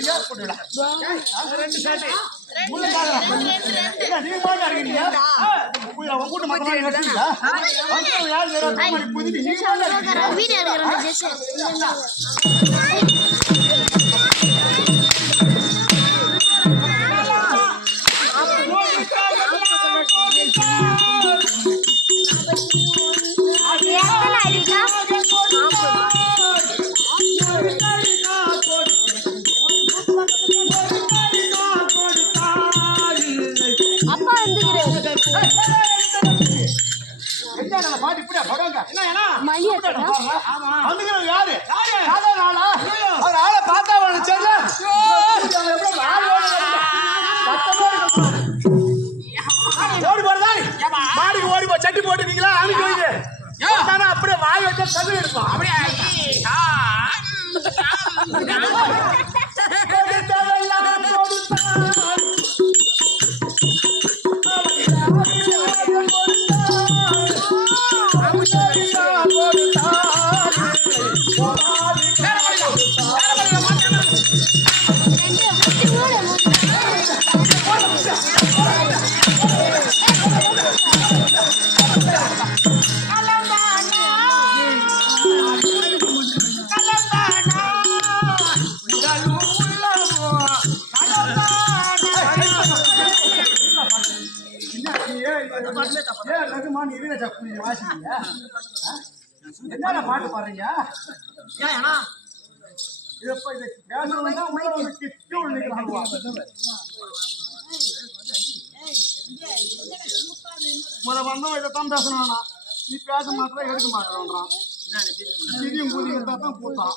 சரியா போட்டு விடா. ரெண்டு சேட்டை. உள்ள தாக்குறா. என்ன, நீங்க பாட்டுல இருக்கீங்க? யாரு? அவர் ஆளை பார்த்தா ஆள் ஓடி வருது? சத்தமா இருக்கு. ஓடி போறதா? மாடிக்கு ஓடி போ சட்டி போட்டுருக்கீங்களா? அனுப்பி வைங்க அப்படியே வாய் வச்சா தகுதி எடுப்பான். கொடுத்ததெல்லாம் ரகுமான் இளையராஜா வாசிக்கிறியா என்னடா பாட்டு பாடுறீங்க? நிக்கிறாங்க. முத வந்தவன் இதைத்தான் பேசணும் நீ பேச மாட்டேன் எடுக்க மாட்டேன்றான்? திடீர்னு கூதி இருந்தா தான் கூத்தான்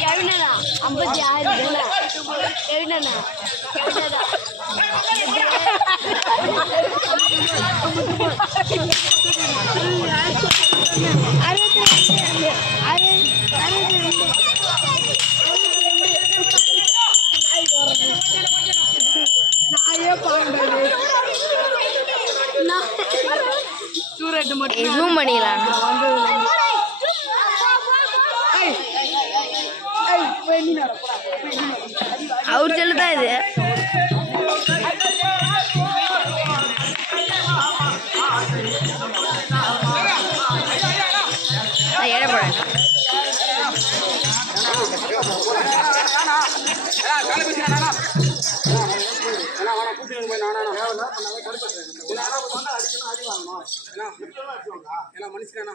கவினனா ஐம்பத்தி ஆறு கவினனா கவினனா அறுபத்தி ரெண்டு அறுபத்தி ரெண்டு ஜூம் பண்ணிக்கலாம் அவர் சொல்லுதான் இது மனுஷனா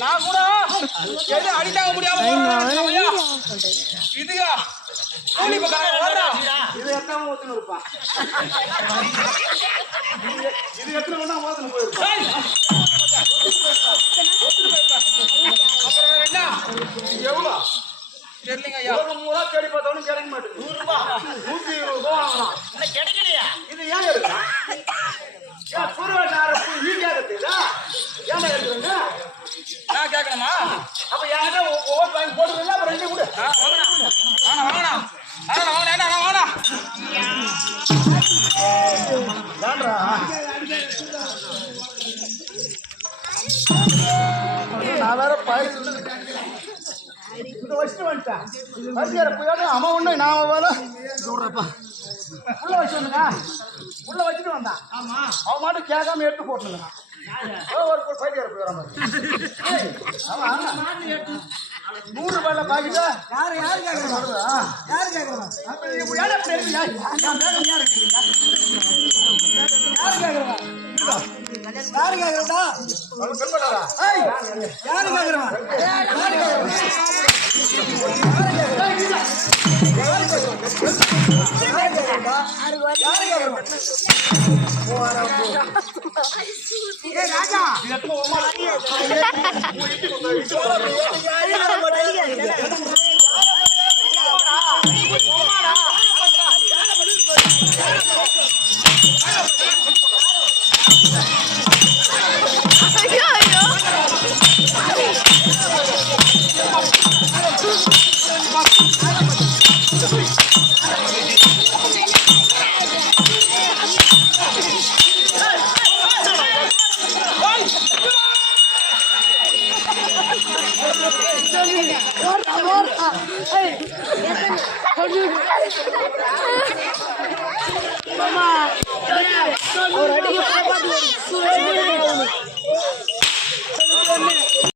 நான் கூட எது அடி முடியாம இதுயா கூலி பக்கம் இது எத்தனை இருப்பான் இது- எத்தனை போயிருப்பான் அப்புறம் என்ன? எவ்வளோ? உலகம் பூரா தேடி பார்த்தவனும் கிடைக்க மாட்டேங்குது. நூறு ரூபாய் நூத்தி இருபது ரூபாய் வாங்கலாம் இது ஏன் எடுக்கலாம் ஏன் பூர்வட்டார ஈஸியாக இருக்குதா ஏன் எடுக்கிறீங்க நான் கேட்கணுமா? அப்ப என்கிட்ட ஓட்டு வாங்கி அப்புறம் ரெண்டு கொடு. என்ன, என்ன, வாங்கண்ணா. ஏன்டா? நான் வேற பாய்ச்சி இந்த வச்சுட்டு வந்துட்டேன் வரிசையார போயாலும் அவன் ஒண்ணு நான் வேற சொல்றப்பா உள்ள வச்சு வந்துங்க உள்ள வச்சுட்டு வந்தான் ஆமா அவன் மட்டும் கேட்காம எடுத்து போட்டுங்க ஒரு பைத்தியார போய் வர மாதிரி நூறு ரூபாயில பாக்கிட்டா யாரு யாரு கேக்குறா யாரு கேக்குறா? யார் கேக்குறா யாரு கேக்குறா யாரு கேக்குறா யாரு கேக்குறா யாரு ராஜா. বাবা